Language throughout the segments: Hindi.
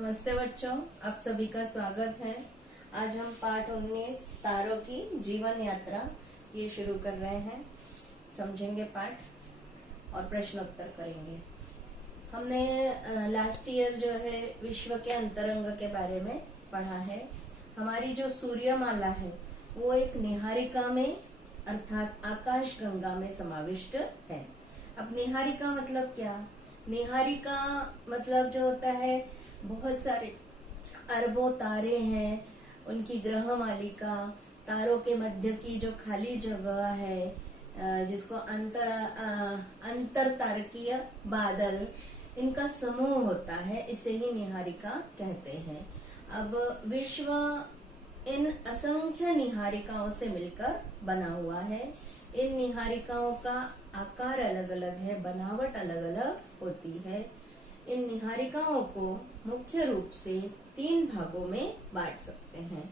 नमस्ते बच्चों, आप सभी का स्वागत है। आज हम पाठ 19 तारों की जीवन यात्रा ये शुरू कर रहे हैं। समझेंगे पाठ और प्रश्न उत्तर करेंगे। हमने लास्ट ईयर जो है विश्व के अंतरंग के बारे में पढ़ा है। हमारी जो सूर्यमाला है वो एक निहारिका में अर्थात आकाश गंगा में समाविष्ट है। अब निहारिका मतलब क्या? निहारिका मतलब जो होता है बहुत सारे अरबों तारे हैं, उनकी ग्रह मालिका, तारों के मध्य की जो खाली जगह है जिसको अंतर तारकीय बादल, इनका समूह होता है, इसे ही निहारिका कहते हैं। अब विश्व इन असंख्य निहारिकाओं से मिलकर बना हुआ है। इन निहारिकाओं का आकार अलग अलग है, बनावट अलग अलग होती है। इन निहारिकाओं को मुख्य रूप से 3 भागों में बांट सकते हैं।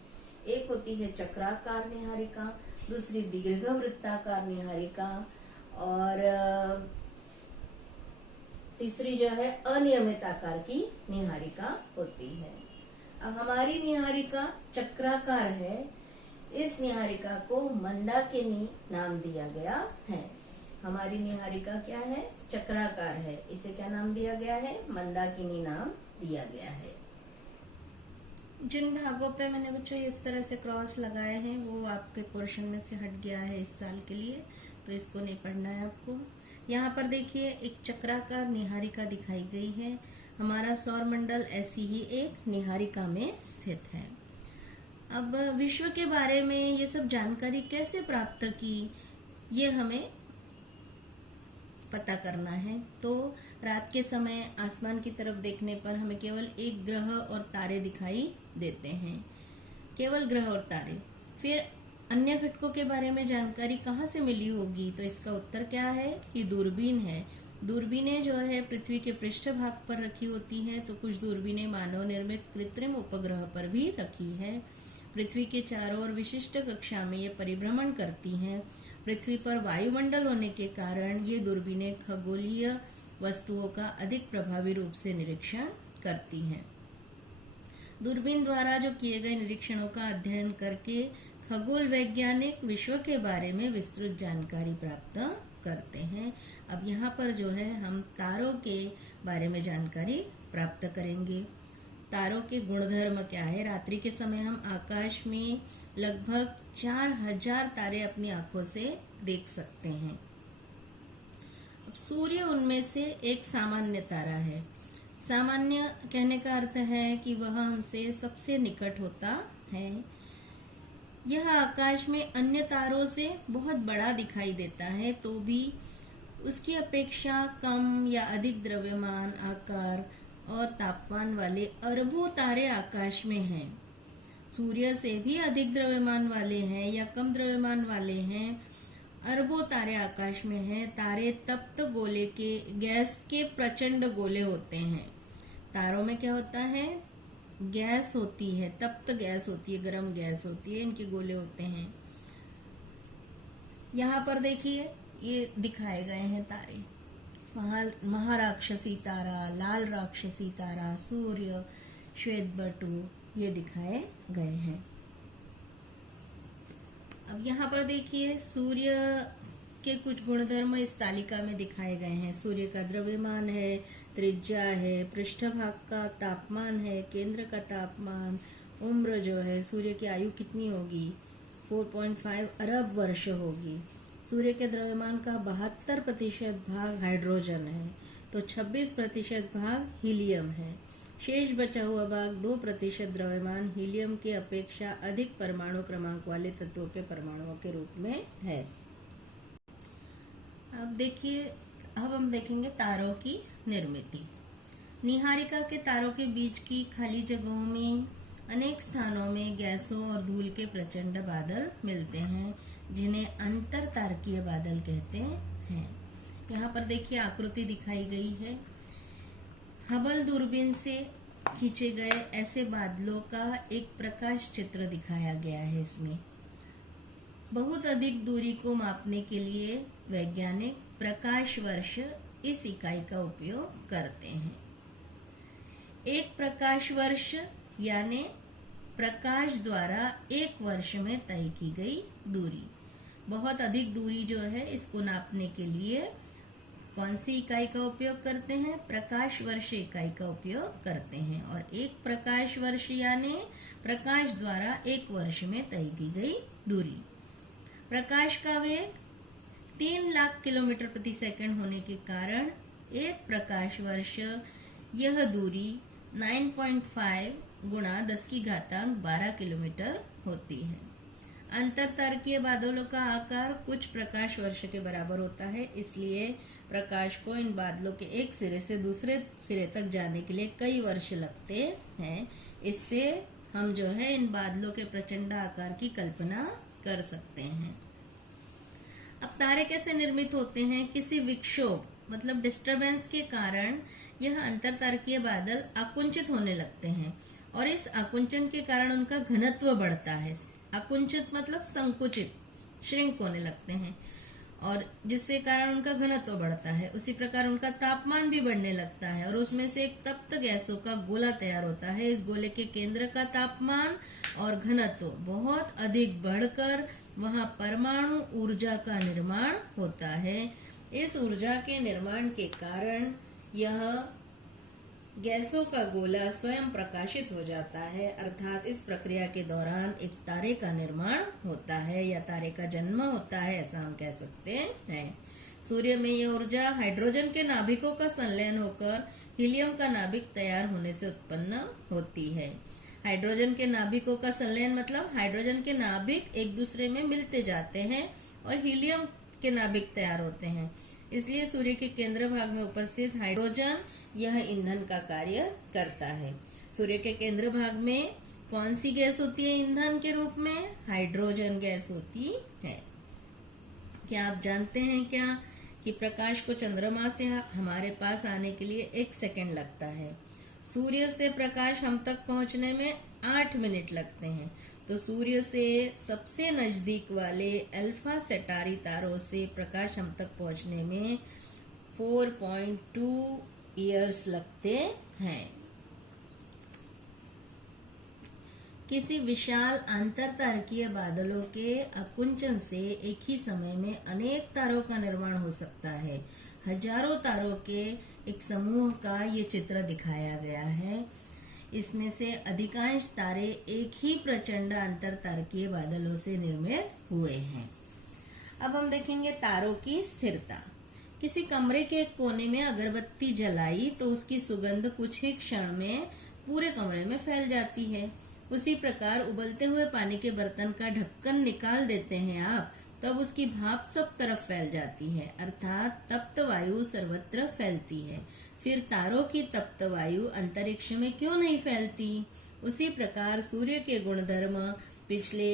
एक होती है चक्राकार निहारिका, दूसरी दीर्घवृत्ताकार निहारिका और तीसरी जो है अनियमित आकार की निहारिका होती है। अब हमारी निहारिका चक्राकार है। इस निहारिका को मंदाकिनी नाम दिया गया है। हमारी निहारिका क्या है? चक्राकार है। इसे क्या नाम दिया गया है? मंदाकिनी नाम दिया गया है। जिन भागों पे मैंने बच्चों इस तरह से क्रॉस लगाए हैं वो आपके पोर्शन में से हट गया है इस साल के लिए, तो इसको नहीं पढ़ना है आपको। यहाँ पर देखिए एक चक्राकार निहारिका दिखाई गई है। हमारा सौर मंडल ऐसी ही एक निहारिका में स्थित है। अब विश्व के बारे में ये सब जानकारी कैसे प्राप्त की, ये हमें पता करना है। तो रात के समय आसमान की तरफ देखने पर हमें केवल एक ग्रह और तारे दिखाई देते हैं, केवल ग्रह और तारे। फिर अन्य घटकों के बारे में जानकारी कहाँ से मिली होगी? तो इसका उत्तर क्या है कि दूरबीन है। दूरबीनें जो है पृथ्वी के पृष्ठ भाग पर रखी होती हैं, तो कुछ दूरबीनें मानव निर्मित कृत्रिम उपग्रह पर भी रखी है। पृथ्वी के चारों ओर विशिष्ट कक्षा में ये परिभ्रमण करती हैं। पृथ्वी पर वायुमंडल होने के कारण ये दूरबीनें खगोलीय वस्तुओं का अधिक प्रभावी रूप से निरीक्षण करती हैं। दूरबीन द्वारा जो किए गए निरीक्षणों का अध्ययन करके खगोल वैज्ञानिक विश्व के बारे में विस्तृत जानकारी प्राप्त करते हैं। अब यहाँ पर जो है हम तारों के बारे में जानकारी प्राप्त करेंगे। तारों के गुणधर्म क्या है? रात्रि के समय हम आकाश में लगभग 4000 तारे अपनी आंखों से देख सकते हैं। अब सूर्य उनमें से एक सामान्य तारा है। सामान्य कहने का अर्थ है कि वह हमसे सबसे निकट होता है। यह आकाश में अन्य तारों से बहुत बड़ा दिखाई देता है, तो भी उसकी अपेक्षा कम या अधिक द्रव्यमान, आकार और तापमान वाले अरबों तारे आकाश में हैं। सूर्य से भी अधिक द्रव्यमान वाले हैं या कम द्रव्यमान वाले हैं, अरबों तारे आकाश में हैं। तारे तप्त गोले के गैस के प्रचंड गोले होते हैं। तारों में क्या होता है? गैस होती है, तप्त गैस होती है, गर्म गैस होती है, इनके गोले होते हैं। यहाँ पर देखिए ये दिखाए गए हैं तारे। महाराक्षसी तारा, लाल राक्षसी तारा, सूर्य, श्वेत बटु, ये दिखाए गए हैं। अब यहाँ पर देखिए सूर्य के कुछ गुणधर्म इस तालिका में दिखाए गए हैं। सूर्य का द्रव्यमान है, त्रिज्या है, पृष्ठभाग का तापमान है, केंद्र का तापमान, उम्र जो है, सूर्य की आयु कितनी होगी? 4.5 अरब वर्ष होगी। सूर्य के द्रव्यमान का 72% भाग हाइड्रोजन है, तो 26% भाग हीलियम है। शेष बचा हुआ भाग 2% द्रव्यमान हीलियम के अपेक्षा अधिक परमाणु क्रमांक वाले तत्वों के परमाणुओं के रूप में है। अब देखिए, अब हम देखेंगे तारों की निर्मिति। निहारिका के तारों के बीच की खाली जगहों में अनेक स्थानों में गैसों और धूल के प्रचंड बादल मिलते हैं, जिन्हें अंतर तारकीय बादल कहते हैं। यहाँ पर देखिए आकृति दिखाई गई है। हबल दूरबीन से खींचे गए ऐसे बादलों का एक प्रकाश चित्र दिखाया गया है। इसमें बहुत अधिक दूरी को मापने के लिए वैज्ञानिक प्रकाश वर्ष इस इकाई का उपयोग करते हैं। एक प्रकाश वर्ष यानी प्रकाश द्वारा 1 वर्ष में तय की गई दूरी। बहुत अधिक दूरी जो है इसको नापने के लिए कौन सी इकाई का उपयोग करते हैं? प्रकाश वर्ष इकाई का उपयोग करते हैं। और 1 प्रकाश वर्ष यानी प्रकाश द्वारा 1 वर्ष में तय की गई दूरी। प्रकाश का वेग 3 लाख किलोमीटर प्रति सेकंड होने के कारण 1 प्रकाश वर्ष यह दूरी 9.5 गुणा 10 की घातांक 12 किलोमीटर होती है। अंतरतारकीय बादलों का आकार कुछ प्रकाश वर्ष के बराबर होता है, इसलिए प्रकाश को इन बादलों के एक सिरे से दूसरे सिरे तक जाने के लिए कई वर्ष लगते हैं। इससे हम जो है इन बादलों के प्रचंड आकार की कल्पना कर सकते हैं। अब तारे कैसे निर्मित होते हैं? किसी विक्षोभ मतलब डिस्टरबेंस के कारण यह अंतरतारकीय बादल आकुंचित होने लगते हैं और इस आकुंचन के कारण उनका घनत्व बढ़ता है। आकुंचित मतलब संकुचित, श्रिंक होने लगते हैं और जिससे कारण उनका घनत्व बढ़ता है। उसी प्रकार उनका तापमान भी बढ़ने लगता है और उसमें से एक तप्त गैसों का गोला तैयार होता है। इस गोले के केंद्र का तापमान और घनत्व बहुत अधिक बढ़कर वहां परमाणु ऊर्जा का निर्माण होता है। इस ऊर्जा के निर्माण के कारण यह गैसों का गोला स्वयं प्रकाशित हो जाता है, अर्थात इस प्रक्रिया के दौरान एक तारे का निर्माण होता है या तारे का जन्म होता है, ऐसा हम कह सकते हैं। सूर्य में यह ऊर्जा हाइड्रोजन के नाभिकों का संलयन होकर हीलियम का नाभिक तैयार होने से उत्पन्न होती है। हाइड्रोजन के नाभिकों का संलयन मतलब हाइड्रोजन के नाभिक एक दूसरे में मिलते जाते हैं और हीलियम के नाभिक तैयार होते हैं। इसलिए सूर्य के केंद्र भाग में उपस्थित हाइड्रोजन यह ईंधन का कार्य करता है। सूर्य के केंद्र भाग में कौन सी गैस होती है ईंधन के रूप में? हाइड्रोजन गैस होती है। क्या आप जानते हैं क्या कि प्रकाश को चंद्रमा से हमारे पास आने के लिए 1 सेकंड लगता है। सूर्य से प्रकाश हम तक पहुंचने में 8 मिनट लगते हैं। तो सूर्य से सबसे नजदीक वाले अल्फा सेटारी तारों से प्रकाश हम तक पहुंचने में 4.2 ईयर्स लगते हैं। किसी विशाल अंतरतारकीय बादलों के आकुंचन से एक ही समय में अनेक तारों का निर्माण हो सकता है। हजारों तारों के एक समूह का ये चित्र दिखाया गया है। इसमें से अधिकांश तारे एक ही प्रचंड अंतरतारकीय बादलों से निर्मित हुए हैं। अब हम देखेंगे तारों की स्थिरता। किसी कमरे के एक कोने में अगरबत्ती जलाई तो उसकी सुगंध कुछ ही क्षण में पूरे कमरे में फैल जाती है। उसी प्रकार उबलते हुए पानी के बर्तन का ढक्कन निकाल देते हैं आप, तब उसकी भाप सब तरफ फैल जाती है, अर्थात तप्त वायु सर्वत्र फैलती है। फिर तारों की तप्त वायु अंतरिक्ष में क्यों नहीं फैलती? उसी प्रकार सूर्य के गुणधर्म पिछले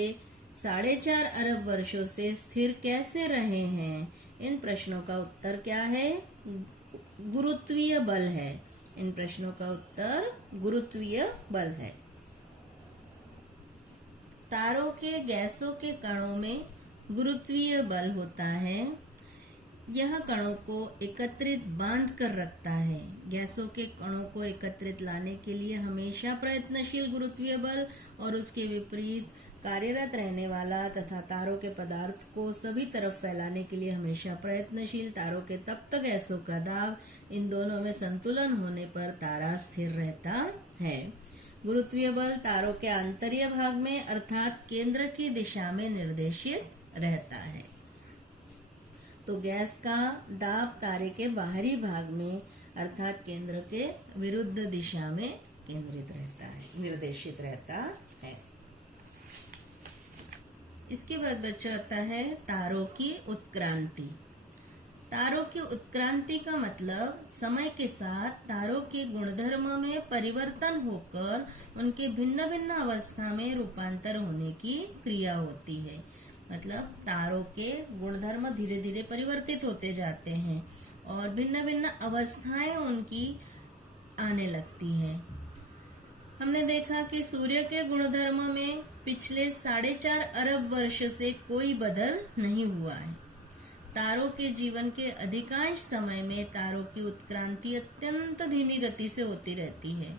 4.5 अरब वर्षों से स्थिर कैसे रहे हैं? इन प्रश्नों का उत्तर क्या है? गुरुत्वीय बल है। इन प्रश्नों का उत्तर गुरुत्वीय बल है। तारों के गैसों के कणों में गुरुत्वीय बल होता है। यह कणों को एकत्रित बांध कर रखता है। गैसों के कणों को एकत्रित लाने के लिए हमेशा प्रयत्नशील गुरुत्वीय बल और उसके विपरीत कार्यरत रहने वाला तथा तारों के पदार्थ को सभी तरफ फैलाने के लिए हमेशा प्रयत्नशील तारों के तप्त गैसों का दाब, इन दोनों में संतुलन होने पर तारा स्थिर रहता है। गुरुत्वीय बल तारों के आंतरीय भाग में अर्थात केंद्र की दिशा में निर्देशित रहता है। तो गैस का दाब तारे के बाहरी भाग में अर्थात केंद्र के विरुद्ध दिशा में केंद्रित रहता है, निर्देशित रहता है। इसके बाद बच्चा आता है तारों की उत्क्रांति। तारों की उत्क्रांति का मतलब समय के साथ तारों के गुणधर्म में परिवर्तन होकर उनके भिन्न भिन्न अवस्था में रूपांतर होने की क्रिया होती है। मतलब तारों के गुणधर्म धीरे धीरे परिवर्तित होते जाते हैं और भिन्न भिन्न अवस्थाएं उनकी आने लगती हैं। हमने देखा कि सूर्य के गुणधर्म में पिछले 4.5 अरब वर्ष से कोई बदल नहीं हुआ है। तारों के जीवन के अधिकांश समय में तारों की उत्क्रांति अत्यंत धीमी गति से होती रहती है।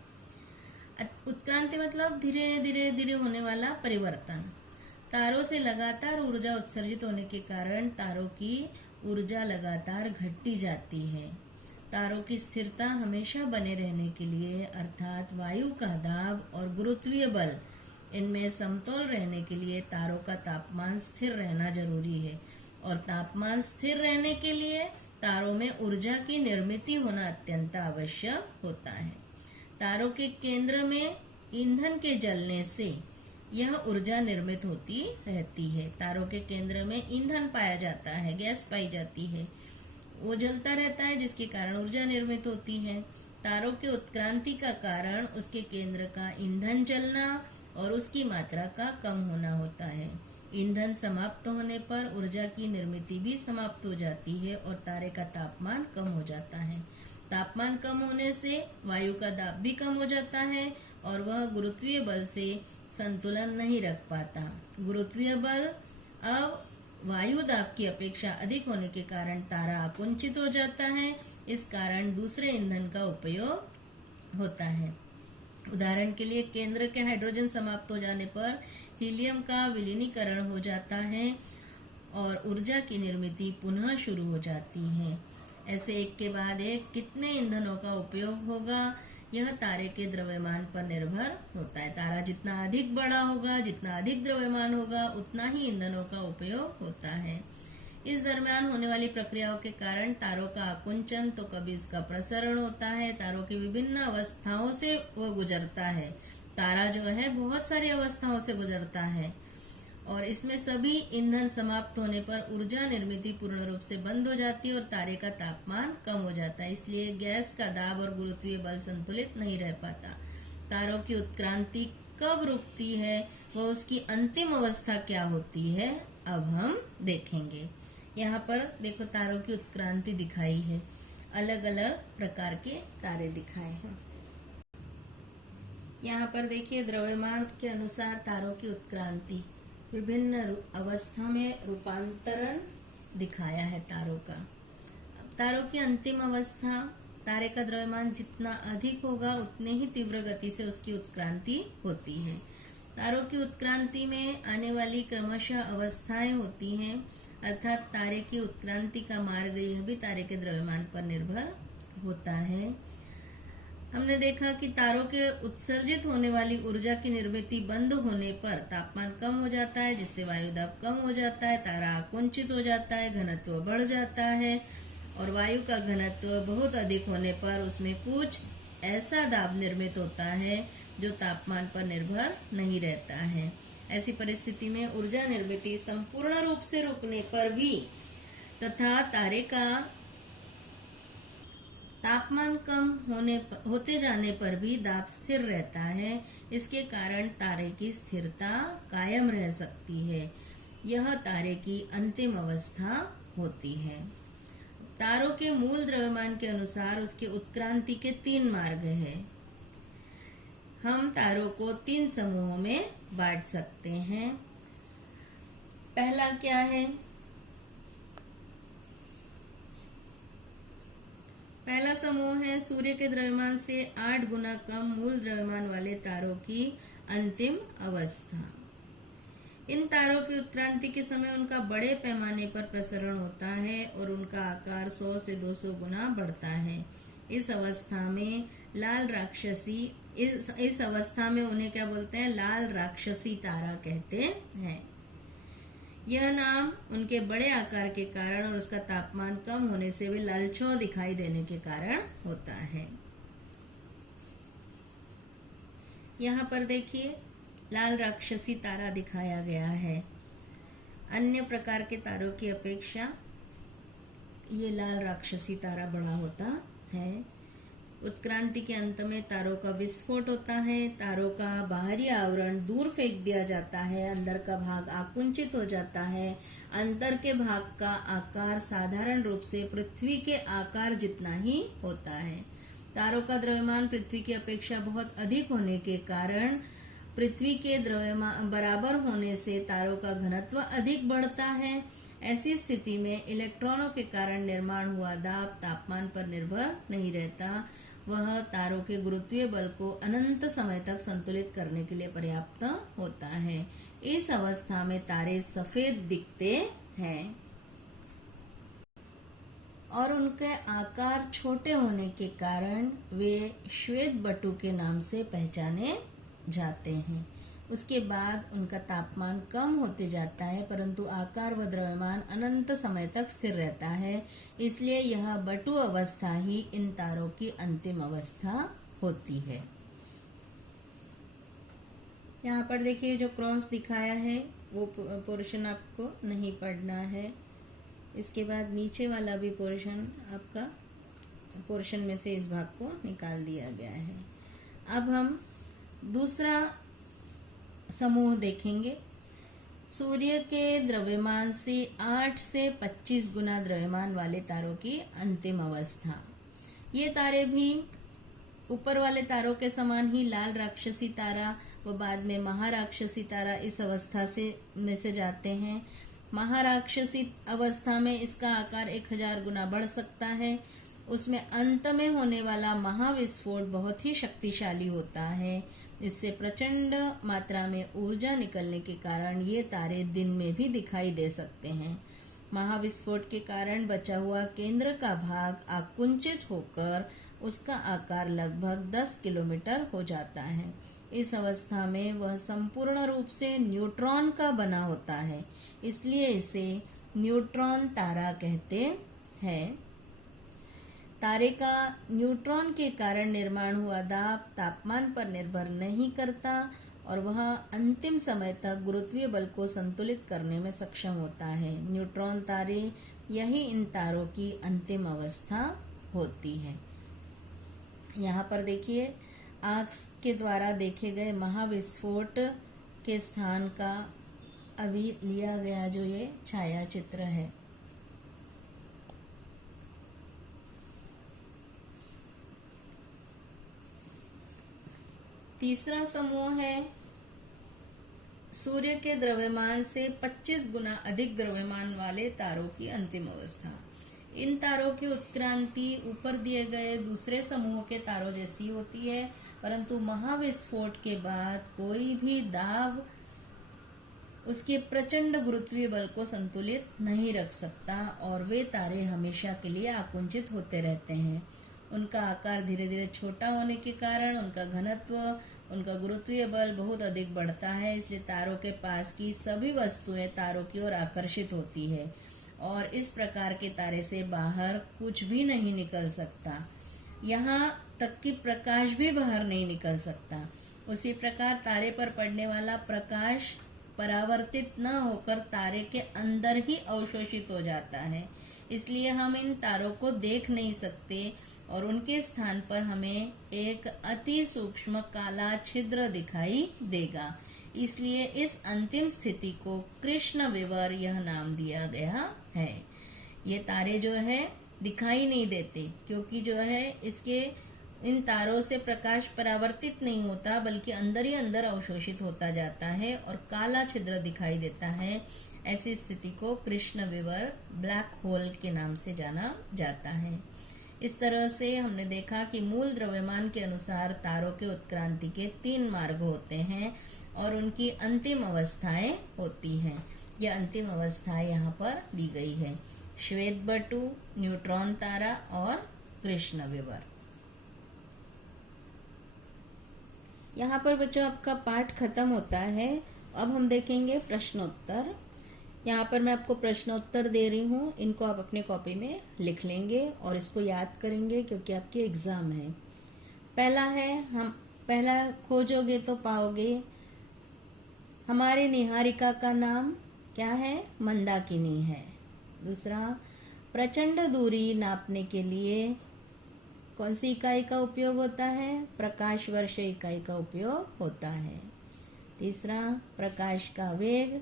उत्क्रांति मतलब धीरे धीरे धीरे होने वाला परिवर्तन। तारों से लगातार ऊर्जा उत्सर्जित होने के कारण तारों की ऊर्जा लगातार घटती जाती है। तारों की स्थिरता हमेशा बने रहने के लिए अर्थात वायु का दाब और गुरुत्वीय बल इनमें समतोल रहने के लिए तारों का तापमान स्थिर रहना जरूरी है, और तापमान स्थिर रहने के लिए तारों में ऊर्जा की निर्मित होना अत्यंत आवश्यक होता है। तारों के केंद्र में ईंधन के जलने से यह ऊर्जा निर्मित होती रहती है। तारों के केंद्र में ईंधन पाया जाता है, गैस पाई जाती है, वो जलता रहता है जिसके कारण ऊर्जा निर्मित होती है। तारों के उत्क्रांति का कारण उसके केंद्र का ईंधन जलना और उसकी मात्रा का कम होना होता है। ईंधन समाप्त होने पर ऊर्जा की निर्मित भी समाप्त हो जाती है और तारे का तापमान कम हो जाता है। तापमान कम होने से वायु का दाब भी कम हो जाता है और वह गुरुत्वीय बल से संतुलन नहीं रख पाता। गुरुत्वीय बल अब वायु दाब की अपेक्षा अधिक होने के कारण तारा आकुंचित हो जाता है। इस कारण दूसरे ईंधन का उपयोग होता है। उदाहरण के लिए केंद्र के हाइड्रोजन समाप्त हो जाने पर हीलियम का विलीनीकरण हो जाता है और ऊर्जा की निर्मित पुनः शुरू हो जाती है। ऐसे एक के बाद एक कितने ईंधनों का उपयोग होगा, यह तारे के द्रव्यमान पर निर्भर होता है। तारा जितना अधिक बड़ा होगा, जितना अधिक द्रव्यमान होगा, उतना ही ईंधनों का उपयोग होता है। इस दरमियान होने वाली प्रक्रियाओं के कारण तारों का आकुंचन तो कभी उसका प्रसरण होता है। तारों की विभिन्न अवस्थाओं से वो गुजरता है। तारा जो है बहुत सारी अवस्थाओं से गुजरता है और इसमें सभी ईंधन समाप्त होने पर ऊर्जा निर्मित पूर्ण रूप से बंद हो जाती है और तारे का तापमान कम हो जाता है। इसलिए गैस का दाब और गुरुत्वीय बल संतुलित नहीं रह पाता। तारों की उत्क्रांति कब रुकती है, वह उसकी अंतिम अवस्था क्या होती है, अब हम देखेंगे। यहाँ पर देखो तारों की उत्क्रांति दिखाई है, अलग अलग प्रकार के तारे दिखाए हैं। यहाँ पर देखिए द्रव्यमान के अनुसार तारों की उत्क्रांति, विभिन्न अवस्था में रूपांतरण दिखाया है तारों का। तारों की अंतिम अवस्था, तारे का द्रव्यमान जितना अधिक होगा उतने ही तीव्र गति से उसकी उत्क्रांति होती है। तारों की उत्क्रांति में आने वाली क्रमशः अवस्थाएं होती हैं, अर्थात तारे की उत्क्रांति का मार्ग यह भी तारे के द्रव्यमान पर निर्भर होता है। हमने देखा कि तारों के उत्सर्जित होने वाली ऊर्जा की निर्मित बंद होने पर तापमान कम हो जाता है, जिससे वायु दाब कम हो जाता है, तारा आकुंचित हो जाता है, घनत्व बढ़ जाता है और वायु का घनत्व बहुत अधिक होने पर उसमें कुछ ऐसा दाब निर्मित होता है जो तापमान पर निर्भर नहीं रहता है। ऐसी परिस्थिति में ऊर्जा निर्मित संपूर्ण रूप से रुकने पर भी तथा तारे का तापमान कम होते जाने पर भी दाब स्थिर रहता है। इसके कारण तारे की स्थिरता कायम रह सकती है। यह तारे की अंतिम अवस्था होती है। तारों के मूल द्रव्यमान के अनुसार उसके उत्क्रांति के 3 मार्ग हैं। हम तारों को 3 समूहों में बांट सकते हैं। पहला क्या है? पहला समूह है सूर्य के द्रव्यमान से 8 गुना कम मूल द्रव्यमान वाले तारों की अंतिम अवस्था। इन तारों की उत्क्रांति के समय उनका बड़े पैमाने पर प्रसरण होता है और उनका आकार 100 से 200 गुना बढ़ता है। इस अवस्था में लाल राक्षसी इस अवस्था में उन्हें क्या बोलते हैं? लाल राक्षसी तारा कहते हैं। यह नाम उनके बड़े आकार के कारण और उसका तापमान कम होने से वे लालछौ दिखाई देने के कारण होता है। यहाँ पर देखिए लाल राक्षसी तारा दिखाया गया है। अन्य प्रकार के तारों की अपेक्षा ये लाल राक्षसी तारा बड़ा होता है। उत्क्रांति के अंत में तारों का विस्फोट होता है। तारों का बाहरी आवरण दूर फेंक दिया जाता है, अंदर का भाग आकुंचित हो जाता है। अंदर के भाग का आकार साधारण रूप से पृथ्वी के आकार जितना ही होता है। तारों का द्रव्यमान पृथ्वी की अपेक्षा बहुत अधिक होने के कारण पृथ्वी के द्रव्यमान बराबर होने से तारों का घनत्व अधिक बढ़ता है। ऐसी स्थिति में इलेक्ट्रॉनों के कारण निर्माण हुआ दाब तापमान पर निर्भर नहीं रहता। वह तारों के गुरुत्वीय बल को अनंत समय तक संतुलित करने के लिए पर्याप्त होता है। इस अवस्था में तारे सफेद दिखते हैं और उनके आकार छोटे होने के कारण वे श्वेत बटु के नाम से पहचाने जाते हैं। उसके बाद उनका तापमान कम होते जाता है, परंतु आकार व द्रव्यमान अनंत समय तक स्थिर रहता है। इसलिए यह बटु अवस्था ही इन तारों की अंतिम अवस्था होती है। यहाँ पर देखिए जो क्रॉस दिखाया है वो पोर्शन आपको नहीं पढ़ना है। इसके बाद नीचे वाला भी पोर्शन आपका पोर्शन में से इस भाग को निकाल दिया गया है। अब हम दूसरा समूह देखेंगे। सूर्य के द्रव्यमान से 8 से 25 गुना द्रव्यमान वाले तारों की अंतिम अवस्था। ये तारे भी ऊपर वाले तारों के समान ही लाल राक्षसी तारा व बाद में महाराक्षसी तारा इस अवस्था में से जाते हैं। महाराक्षसी अवस्था में इसका आकार 1000 गुना बढ़ सकता है। उसमें अंत में होने वाला महाविस्फोट बहुत ही शक्तिशाली होता है। इससे प्रचंड मात्रा में ऊर्जा निकलने के कारण ये तारे दिन में भी दिखाई दे सकते हैं। महाविस्फोट के कारण बचा हुआ केंद्र का भाग आकुंचित होकर उसका आकार लगभग 10 किलोमीटर हो जाता है। इस अवस्था में वह संपूर्ण रूप से न्यूट्रॉन का बना होता है, इसलिए इसे न्यूट्रॉन तारा कहते हैं। तारे का न्यूट्रॉन के कारण निर्माण हुआ दाब तापमान पर निर्भर नहीं करता और वह अंतिम समय तक गुरुत्वीय बल को संतुलित करने में सक्षम होता है। न्यूट्रॉन तारे यही इन तारों की अंतिम अवस्था होती है। यहाँ पर देखिए आँख के द्वारा देखे गए महाविस्फोट के स्थान का अभी लिया गया जो ये छाया चित्र है। तीसरा समूह है सूर्य के द्रव्यमान से 25 गुना अधिक द्रव्यमान वाले तारों की अंतिम अवस्था। इन तारों की उत्क्रांति ऊपर दिए गए दूसरे समूह के तारों जैसी होती है, परंतु महाविस्फोट के बाद कोई भी दाब उसके प्रचंड गुरुत्वीय बल को संतुलित नहीं रख सकता और वे तारे हमेशा के लिए आकुंचित होते रहते हैं। उनका आकार धीरे धीरे छोटा होने के कारण उनका घनत्व, उनका गुरुत्वीय बल बहुत अधिक बढ़ता है। इसलिए तारों के पास की सभी वस्तुएं तारों की ओर आकर्षित होती है और इस प्रकार के तारे से बाहर कुछ भी नहीं निकल सकता। यहाँ तक कि प्रकाश भी बाहर नहीं निकल सकता। उसी प्रकार तारे पर पड़ने वाला प्रकाश परावर्तित न होकर तारे के अंदर ही अवशोषित हो जाता है। इसलिए हम इन तारों को देख नहीं सकते और उनके स्थान पर हमें एक अति सूक्ष्म काला छिद्र दिखाई देगा। इसलिए इस अंतिम स्थिति को कृष्ण विवर यह नाम दिया गया है। ये तारे जो है दिखाई नहीं देते क्योंकि जो है इसके इन तारों से प्रकाश परावर्तित नहीं होता बल्कि अंदर ही अंदर अवशोषित होता जाता है और काला छिद्र दिखाई देता है। ऐसी स्थिति को कृष्ण विवर ब्लैक होल के नाम से जाना जाता है। इस तरह से हमने देखा कि मूल द्रव्यमान के अनुसार तारों के उत्क्रांति के 3 मार्ग होते हैं और उनकी अंतिम अवस्थाएं होती हैं। यह अंतिम अवस्थाएं यहाँ पर दी गई है, श्वेत बटु, न्यूट्रॉन तारा और कृष्ण विवर। यहाँ पर बच्चों आपका पाठ खत्म होता है। अब हम देखेंगे प्रश्नोत्तर। यहाँ पर मैं आपको प्रश्नोत्तर दे रही हूँ, इनको आप अपने कॉपी में लिख लेंगे और इसको याद करेंगे क्योंकि आपके एग्जाम है। पहला खोजोगे तो पाओगे। हमारे निहारिका का नाम क्या है? मंदाकिनी है। दूसरा, प्रचंड दूरी नापने के लिए कौन सी इकाई का उपयोग होता है? प्रकाश वर्ष इकाई का उपयोग होता है। तीसरा, प्रकाश का वेग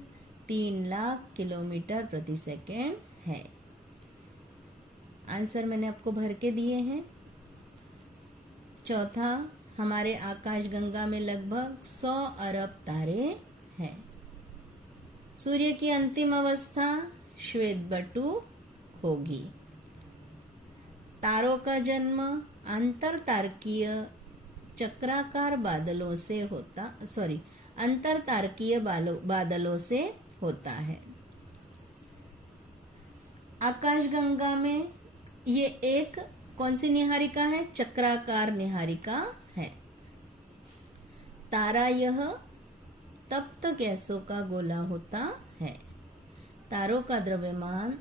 3 लाख किलोमीटर प्रति सेकेंड है। आंसर मैंने आपको भर के दिए हैं। चौथा, हमारे आकाश गंगा में लगभग 100 अरब तारे हैं। सूर्य की अंतिम अवस्था श्वेत बटु होगी। तारों का जन्म अंतरतारकीय चक्राकार बादलों से अंतरतारकीय बादलों से होता है। आकाशगंगा में ये एक कौन सी निहारिका है? चक्राकार निहारिका है। तारा यह तप्त गैसों का गोला होता है। तारों का द्रव्यमान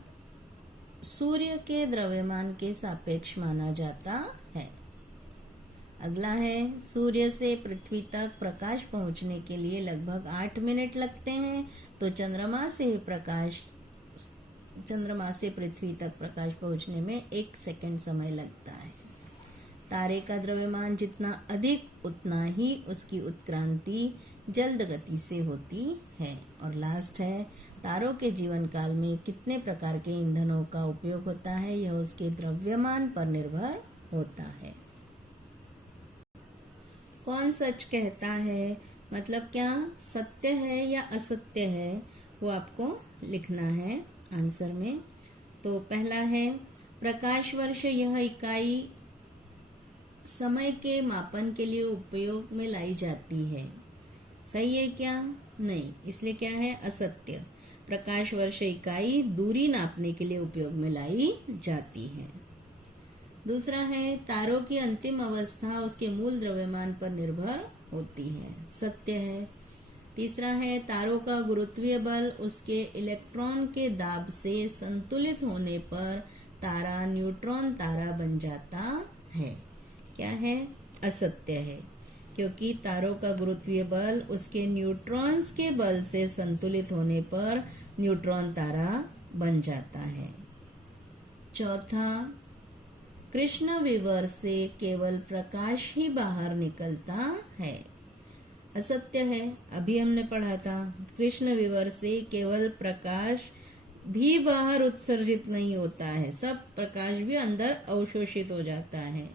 सूर्य के द्रव्यमान के सापेक्ष माना जाता है। अगला है, सूर्य से पृथ्वी तक प्रकाश पहुंचने के लिए लगभग 8 मिनट लगते हैं, तो चंद्रमा से पृथ्वी तक प्रकाश पहुंचने में 1 सेकंड समय लगता है। तारे का द्रव्यमान जितना अधिक उतना ही उसकी उत्क्रांति जल्द गति से होती है। और लास्ट है, तारों के जीवन काल में कितने प्रकार के ईंधनों का उपयोग होता है, यह उसके द्रव्यमान पर निर्भर होता है। कौन सच कहता है, मतलब क्या सत्य है या असत्य है, वो आपको लिखना है आंसर में। तो पहला है, प्रकाश वर्ष यह इकाई समय के मापन के लिए उपयोग में लाई जाती है। सही है क्या? नहीं, इसलिए क्या है? असत्य। प्रकाश वर्ष इकाई दूरी नापने के लिए उपयोग में लाई जाती है। दूसरा है, तारों की अंतिम अवस्था उसके मूल द्रव्यमान पर निर्भर होती है। सत्य है। तीसरा है, तारों का गुरुत्वीय बल उसके इलेक्ट्रॉन के दाब से संतुलित होने पर तारा न्यूट्रॉन तारा बन जाता है। क्या है? असत्य है, क्योंकि तारों का गुरुत्वीय बल उसके न्यूट्रॉन्स के बल से संतुलित होने पर न्यूट्रॉन तारा बन जाता है। चौथा, कृष्ण विवर से केवल प्रकाश ही बाहर निकलता है। असत्य है, अभी हमने पढ़ा था, कृष्ण विवर से केवल प्रकाश भी बाहर उत्सर्जित नहीं होता है, सब प्रकाश भी अंदर अवशोषित हो जाता है।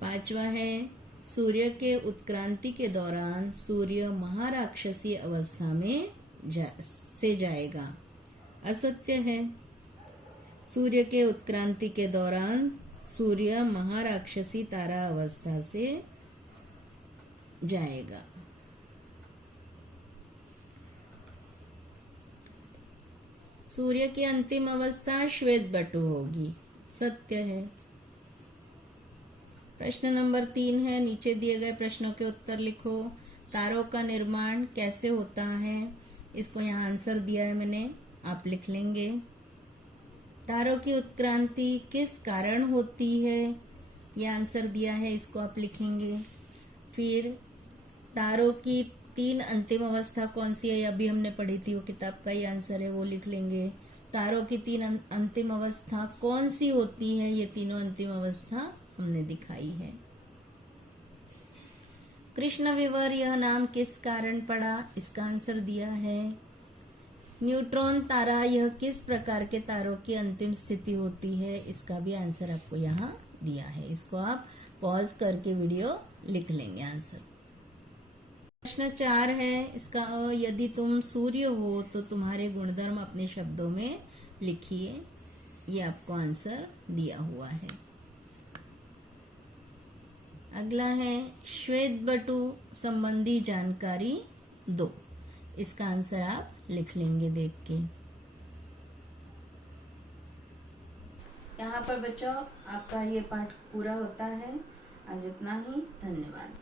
पांचवा है, सूर्य के उत्क्रांति के दौरान सूर्य महाराक्षसी अवस्था में से जाएगा। असत्य है, सूर्य के उत्क्रांति के दौरान सूर्य महाराक्षसी तारा अवस्था से जाएगा। सूर्य की अंतिम अवस्था श्वेत बटु होगी। सत्य है। प्रश्न नंबर 3 है, नीचे दिए गए प्रश्नों के उत्तर लिखो। तारों का निर्माण कैसे होता है? इसको यहाँ आंसर दिया है मैंने, आप लिख लेंगे। तारों की उत्क्रांति किस कारण होती है? ये आंसर दिया है, इसको आप लिखेंगे। फिर तारों की 3 अंतिम अवस्था कौन सी है, अभी हमने पढ़ी थी, वो किताब का ही आंसर है, वो लिख लेंगे। तारों की 3 अंतिम अवस्था कौन सी होती है? ये तीनों अंतिम अवस्था हमने दिखाई है। कृष्ण विवर यह नाम किस कारण पड़ा? इसका आंसर दिया है। न्यूट्रॉन तारा यह किस प्रकार के तारों की अंतिम स्थिति होती है? इसका भी आंसर आपको यहाँ दिया है, इसको आप पॉज करके वीडियो लिख लेंगे आंसर। प्रश्न 4 है, इसका यदि तुम सूर्य हो तो तुम्हारे गुणधर्म अपने शब्दों में लिखिए। ये आपको आंसर दिया हुआ है। अगला है, श्वेत बटु संबंधी जानकारी दो। इसका आंसर आप लिख लेंगे देख के। यहाँ पर बच्चों आपका ये पाठ पूरा होता है। आज इतना ही, धन्यवाद।